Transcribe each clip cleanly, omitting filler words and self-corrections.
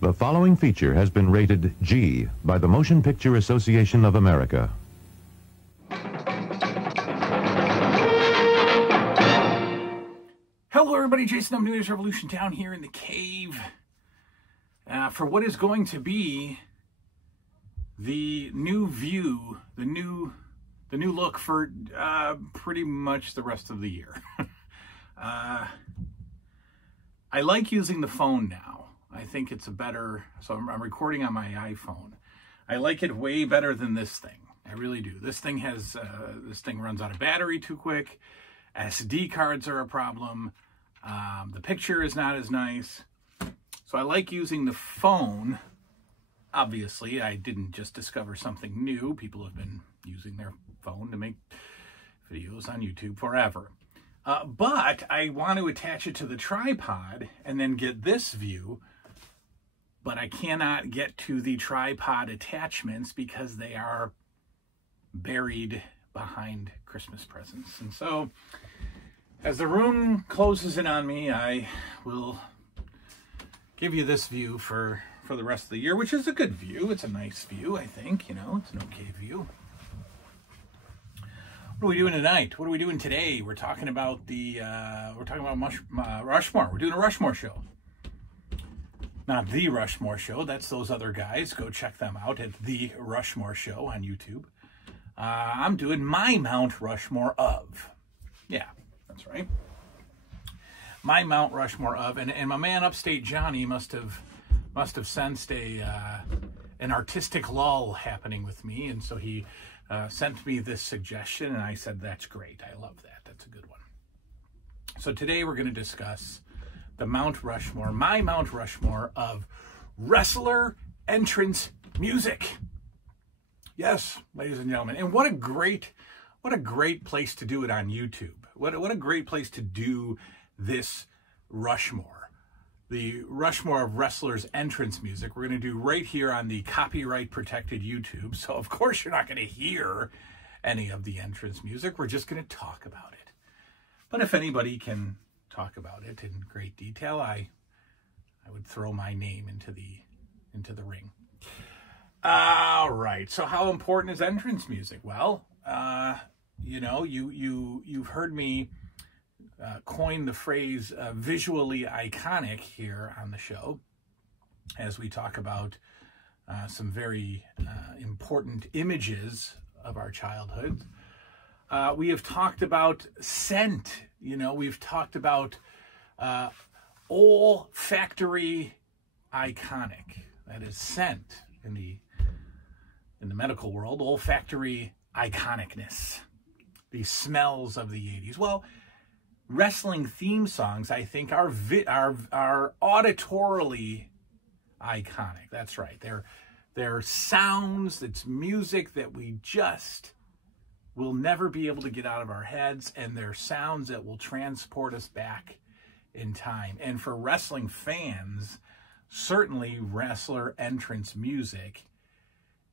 The following feature has been rated G by the Motion Picture Association of America. Hello everybody, Jason of New Year's Revolution down here in the cave for what is going to be the new view, the new look for pretty much the rest of the year. I like using the phone now. I think it's a better, so I'm recording on my iPhone. I like it way better than this thing. I really do. This thing has, this thing runs out of battery too quick. SD cards are a problem. The picture is not as nice. So I like using the phone. Obviously, I didn't just discover something new. People have been using their phone to make videos on YouTube forever. But I want to attach it to the tripod and then get this view. But I cannot get to the tripod attachments because they are buried behind Christmas presents. And so, as the room closes in on me, I will give you this view for the rest of the year, which is a good view. It's a nice view, I think. You know, it's an okay view. What are we doing tonight? What are we doing today? We're talking about Rushmore. We're doing a Rushmore show. Not the Rushmore show. That's those other guys. Go check them out at the Rushmore show on YouTube. I'm doing my Mount Rushmore of. Yeah, that's right. My Mount Rushmore of, and my man Upstate Johnny must have sensed an artistic lull happening with me, and so he sent me this suggestion, and I said, that's great. I love that. That's a good one. So today we're going to discuss the Mount Rushmore, my Mount Rushmore of wrestler entrance music. Yes, ladies and gentlemen, and what a great place to do it on YouTube. What a great place to do this Rushmore. The Rushmore of wrestlers entrance music we're going to do right here on the copyright protected YouTube. So of course you're not going to hear any of the entrance music. We're just going to talk about it. But if anybody can talk about it in great detail, I would throw my name into the ring. All right. So how important is entrance music? Well, you know, you've heard me coin the phrase visually iconic here on the show as we talk about some very important images of our childhood. We have talked about scent. You know, we've talked about olfactory iconic. That is scent in the medical world. Olfactory iconicness. The smells of the 80s. Well, wrestling theme songs, I think, are auditorily iconic. That's right. They're sounds. It's music that we just will never be able to get out of our heads, and they're sounds that will transport us back in time. And for wrestling fans, certainly wrestler entrance music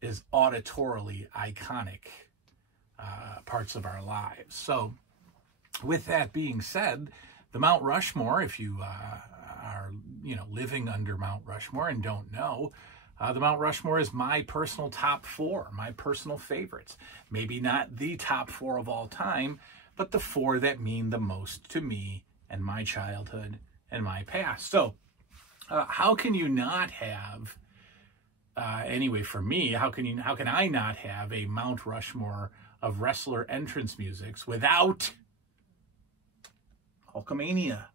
is auditorily iconic parts of our lives. So with that being said, the Mount Rushmore, if you are living under Mount Rushmore and don't know, the Mount Rushmore is my personal top 4, my personal favorites. Maybe not the top 4 of all time, but the 4 that mean the most to me and my childhood and my past. So how can you not have, anyway, for me, how can I not have a Mount Rushmore of wrestler entrance musics without Hulkamania,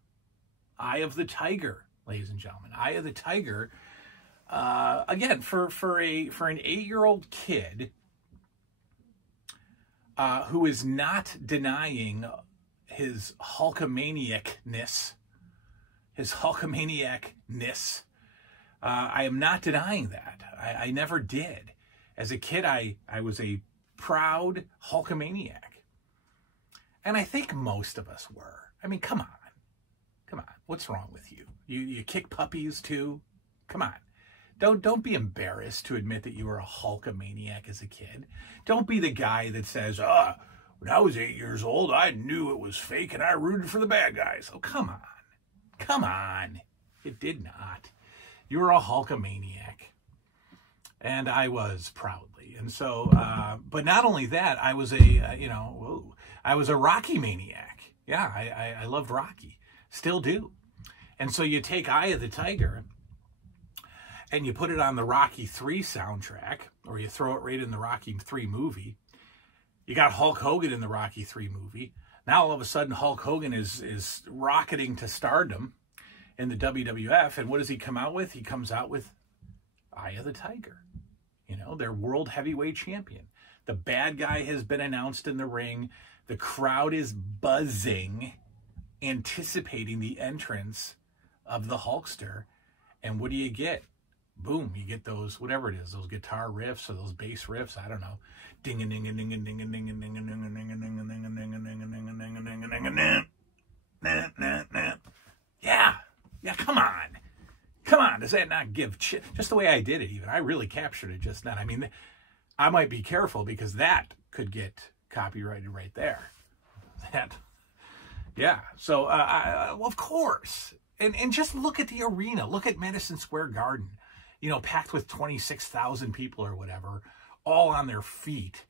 Eye of the Tiger, ladies and gentlemen. Eye of the Tiger. Again, for an 8-year-old kid who is not denying his Hulkamaniacness, I am not denying that. I never did. As a kid, I was a proud Hulkamaniac. And I think most of us were. I mean, come on. What's wrong with you? You kick puppies too? Come on. Don't be embarrassed to admit that you were a Hulkamaniac as a kid. Don't be the guy that says, when I was 8 years old, I knew it was fake and I rooted for the bad guys. Oh, come on. It did not. You were a Hulkamaniac. And I was proudly. And so, but not only that, I was I was a Rocky maniac. Yeah, I loved Rocky. Still do. And so you take Eye of the Tiger and you put it on the Rocky 3 soundtrack, or you throw it right in the Rocky 3 movie. You got Hulk Hogan in the Rocky 3 movie. Now all of a sudden Hulk Hogan is rocketing to stardom in the WWF. And what does he come out with? He comes out with Eye of the Tiger. You know, their world heavyweight champion. The bad guy has been announced in the ring. The crowd is buzzing, anticipating the entrance of the Hulkster. And what do you get? Boom, you get those, whatever it is, those guitar riffs or those bass riffs, I don't know. Ding a ding a ding a ding a ding a ding a ding a ding a ding a ding a ding a ding a ding a ding a ding a ding a ding a. Yeah, come on. Come on, does that not give just the way I did it even? I really captured it just then. I mean, I might be careful because that could get copyrighted right there. That, yeah. So, well, of course. And just look at the arena. Look at Madison Square Garden. You know, packed with 26,000 people or whatever, all on their feet.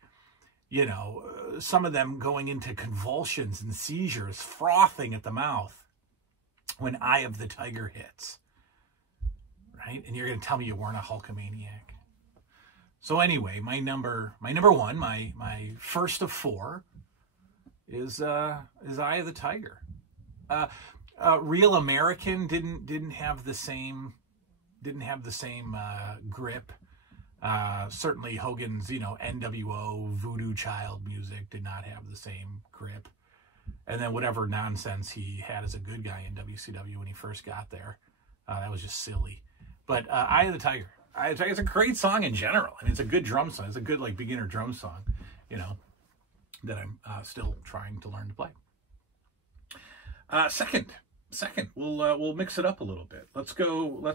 You know, some of them going into convulsions and seizures, frothing at the mouth when Eye of the Tiger hits. Right? And you're going to tell me you weren't a Hulkamaniac. So anyway, my number one, my first of 4 is Eye of the Tiger. Real American didn't have the same grip. Certainly Hogan's, NWO Voodoo Child music did not have the same grip. And then whatever nonsense he had as a good guy in WCW when he first got there, that was just silly. But Eye of the Tiger. Eye of the Tiger is a great song in general. I mean, it's a good drum song. It's a good beginner drum song, that I'm still trying to learn to play. Second, we'll mix it up a little bit. Let's go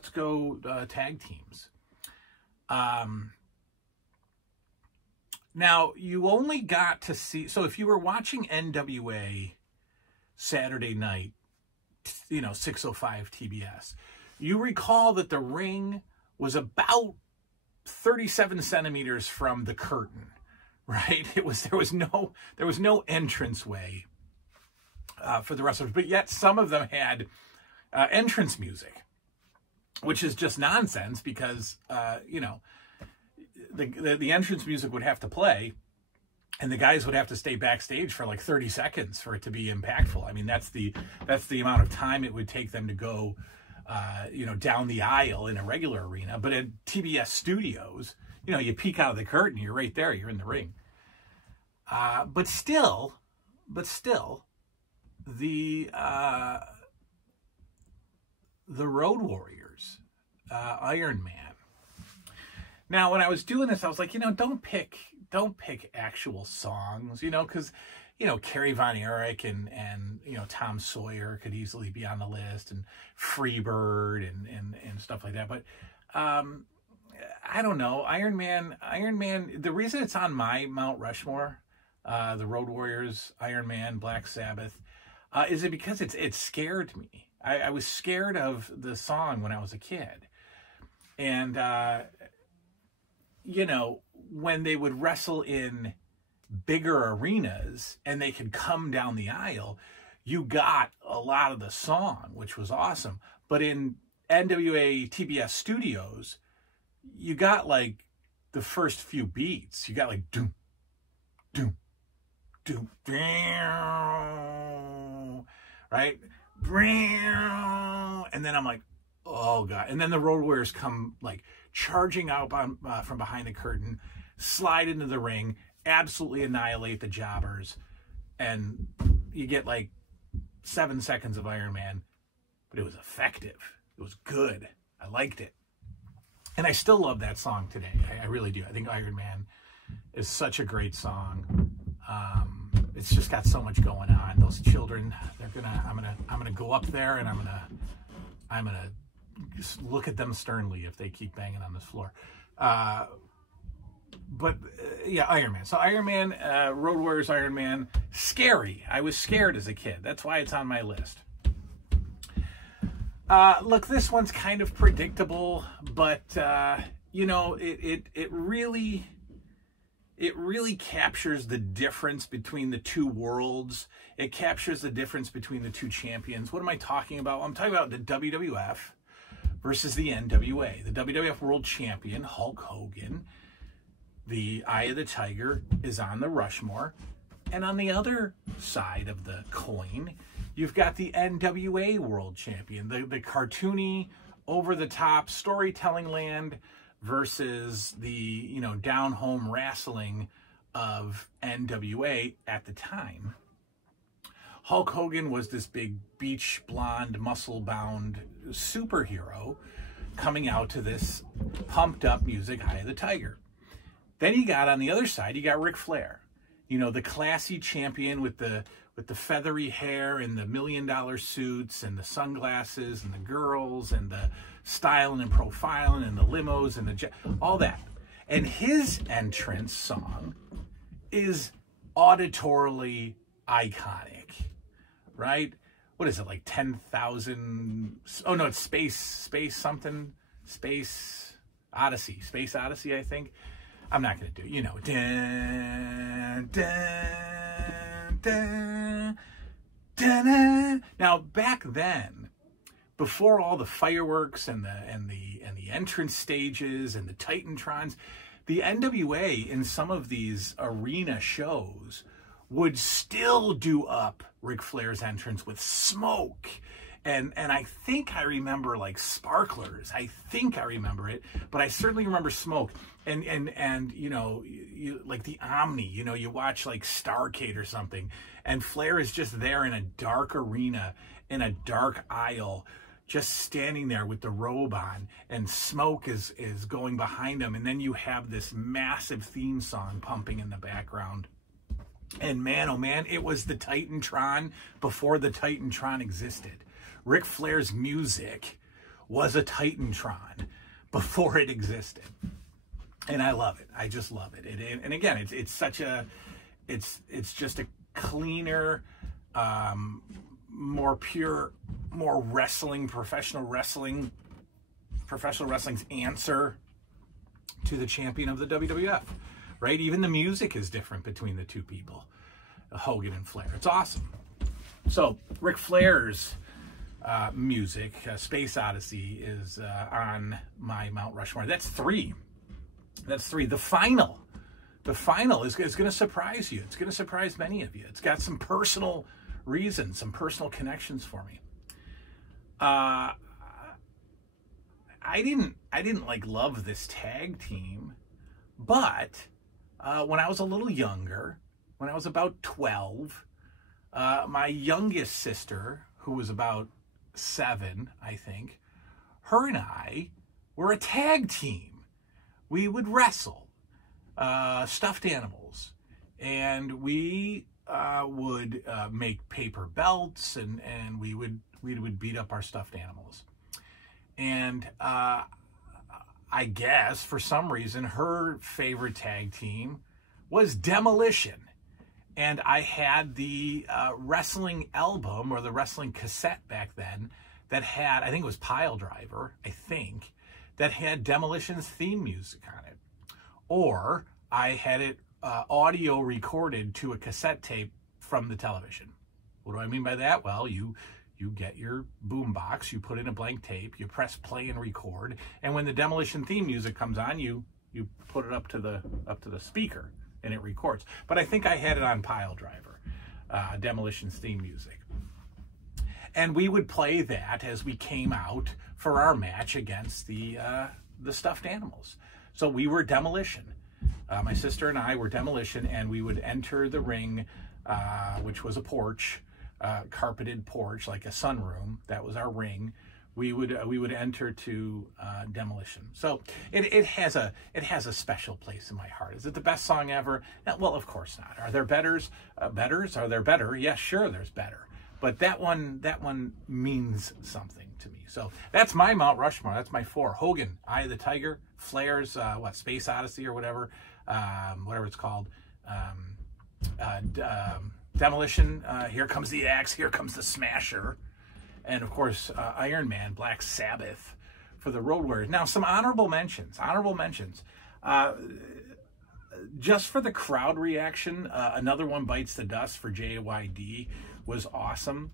tag teams. Now you only got to see, so if you were watching NWA Saturday night, 605 TBS, you recall that the ring was about 37 centimeters from the curtain, right? There was no entranceway for the wrestlers, but yet some of them had entrance music, which is just nonsense because the entrance music would have to play, and the guys would have to stay backstage for like 30 seconds for it to be impactful. I mean, that's the amount of time it would take them to go, down the aisle in a regular arena. But at TBS studios, you peek out of the curtain, you're right there, you're in the ring. But still, the Road Warriors, Iron Man. Now, when I was doing this, I was like, don't pick actual songs, because, Kerry Von Erich and Tom Sawyer could easily be on the list, and Freebird and stuff like that. But I don't know. Iron Man, the reason it's on my Mount Rushmore, the Road Warriors, Iron Man, Black Sabbath, is it because it scared me. I was scared of the song when I was a kid. And, when they would wrestle in bigger arenas and they could come down the aisle, you got a lot of the song, which was awesome. But in NWA TBS studios, you got like the first few beats. You got like doom, doom, doom, right? And then I'm like, oh God. And then the Road Warriors come like charging out from behind the curtain, slide into the ring, absolutely annihilate the jobbers. And you get like 7 seconds of Iron Man, but it was effective. It was good. I liked it. And I still love that song today. I really do. I think Iron Man is such a great song. It's just got so much going on. Those children, I'm gonna go up there and I'm gonna just look at them sternly if they keep banging on this floor. But yeah, Iron Man. So Iron Man, Road Warriors, Iron Man, scary. I was scared as a kid. That's why it's on my list. Look, this one's kind of predictable, but you know, it really captures the difference between the two worlds. It captures the difference between the two champions. What am I talking about? I'm talking about the WWF versus the NWA. The WWF World Champion, Hulk Hogan, the Eye of the Tiger, is on the Rushmore. And on the other side of the coin, you've got the NWA World Champion, the cartoony, over-the-top storytelling land versus the, you know, down-home wrestling of NWA at the time. Hulk Hogan was this big beach blonde, muscle-bound superhero coming out to this pumped-up music, Eye of the Tiger. Then you got, on the other side, you got Ric Flair. You know, the classy champion with the feathery hair and the $1 million suits and the sunglasses and the girls and the styling and profiling and the limos and the all that. And his entrance song is auditorily iconic, right? What is it, like 10,000? Oh no, it's Space Odyssey, I think. I'm not going to do it. You know. Dun, dun, dun, dun, dun. Now, back then, before all the fireworks and the entrance stages and the Titantrons, the NWA in some of these arena shows would still do up Ric Flair's entrance with smoke. And I think I remember like sparklers. I think I remember it, but I certainly remember smoke. And you know, you like the Omni, you know, you watch like Starrcade or something, and Flair is just there in a dark arena, in a dark aisle, just standing there with the robe on, and smoke is going behind him. And then you have this massive theme song pumping in the background. And man, oh man, it was the Titantron before the Titantron existed. Ric Flair's music was a Titantron before it existed. And I love it. I just love it. And again, it's such a, it's just a cleaner, more pure, more wrestling, professional wrestling's answer to the champion of the WWF, right? Even the music is different between the two people, Hogan and Flair. It's awesome. So Ric Flair's music, Space Odyssey, is on my Mount Rushmore. That's three. The final is going to surprise you. It's going to surprise many of you. It's got some personal reasons, some personal connections for me. I didn't like love this tag team, but when I was a little younger, when I was about 12, my youngest sister, who was about 7, I think, her and I were a tag team. We would wrestle stuffed animals, and we would make paper belts, and we would beat up our stuffed animals. And I guess for some reason her favorite tag team was Demolition. And I had the wrestling album, or the wrestling cassette back then, that had, I think it was Pile Driver, that had Demolition's theme music on it. Or I had it audio recorded to a cassette tape from the television. What do I mean by that? Well, you get your boom box, you put in a blank tape, you press play and record, and when the Demolition theme music comes on, you put it up to the speaker, and it records. But I think I had it on Pile Driver, Demolition's theme music. And we would play that as we came out for our match against the stuffed animals. So we were Demolition. My sister and I were Demolition, and we would enter the ring, which was a porch, carpeted porch, like a sunroom. That was our ring. We would enter to Demolition. So it has a special place in my heart. Is it the best song ever? Well, of course not. Are there betters? Are there better? Yes, sure, there's better. But that one means something to me. So that's my Mount Rushmore. That's my 4. Hogan, Eye of the Tiger. Flair's Space Odyssey or whatever it's called. Demolition. Here Comes the Axe. Here Comes the Smasher. And of course, Iron Man, Black Sabbath for the Road Warriors. Now, some honorable mentions. Just for the crowd reaction, Another One Bites the Dust for JYD was awesome.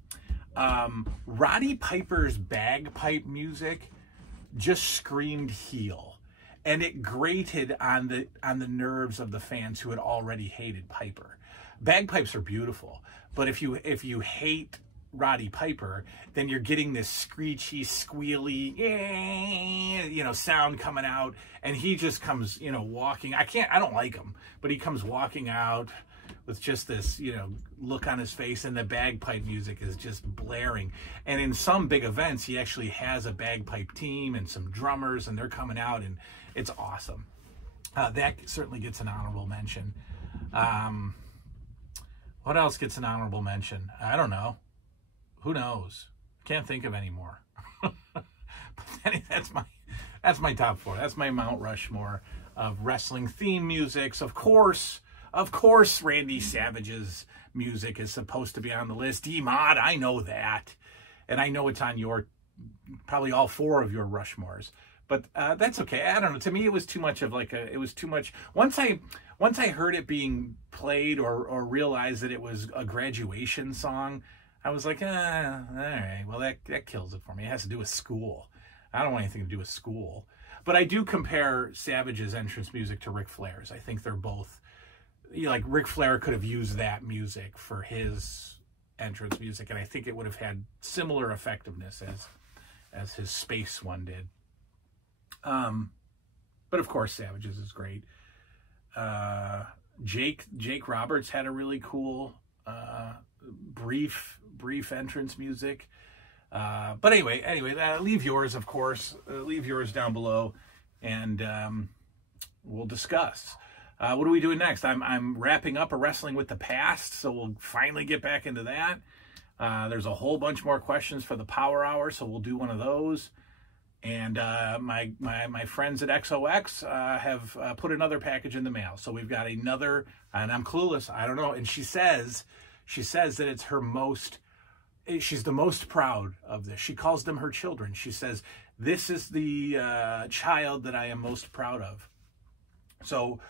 Roddy Piper's bagpipe music just screamed heel, and it grated on the nerves of the fans who had already hated Piper. Bagpipes are beautiful, but if you hate Roddy Piper, then you're getting this screechy, squealy, sound coming out, and he just comes, walking. I don't like him, but he comes walking out with just this, look on his face, and the bagpipe music is just blaring. And in some big events, he actually has a bagpipe team and some drummers, and they're coming out, and it's awesome. That certainly gets an honorable mention. What else gets an honorable mention? I don't know. Who knows? Can't think of any more. But that's my top 4. That's my Mount Rushmore of wrestling theme musics. Of course, Randy Savage's music is supposed to be on the list. D-Mod, I know that. And I know it's on probably all 4 of your Rushmores. But that's okay. I don't know. To me, it was too much of it was too much. Once I heard it being played or realized that it was a graduation song, I was like, all right, well, that kills it for me. It has to do with school. I don't want anything to do with school. But I do compare Savage's entrance music to Ric Flair's. I think they're both, like Ric Flair could have used that music for his entrance music, and I think it would have had similar effectiveness as his space one did. But of course, Savage's is great. Jake Roberts had a really cool, brief entrance music. But anyway, leave yours, of course. Leave yours down below, and we'll discuss. What are we doing next? I'm wrapping up a Wrestling with the Past, so we'll finally get back into that. There's a whole bunch more questions for the Power Hour, so we'll do one of those. And my friends at XOX have put another package in the mail. So we've got another, and I'm clueless. I don't know. And she says that it's her most, she's the most proud of this. She calls them her children. She says, this is the child that I am most proud of. So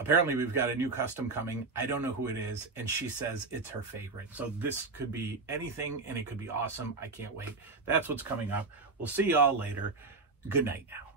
apparently we've got a new custom coming. I don't know who it is. And she says it's her favorite. So this could be anything, and it could be awesome. I can't wait. That's what's coming up. We'll see y'all later. Good night now.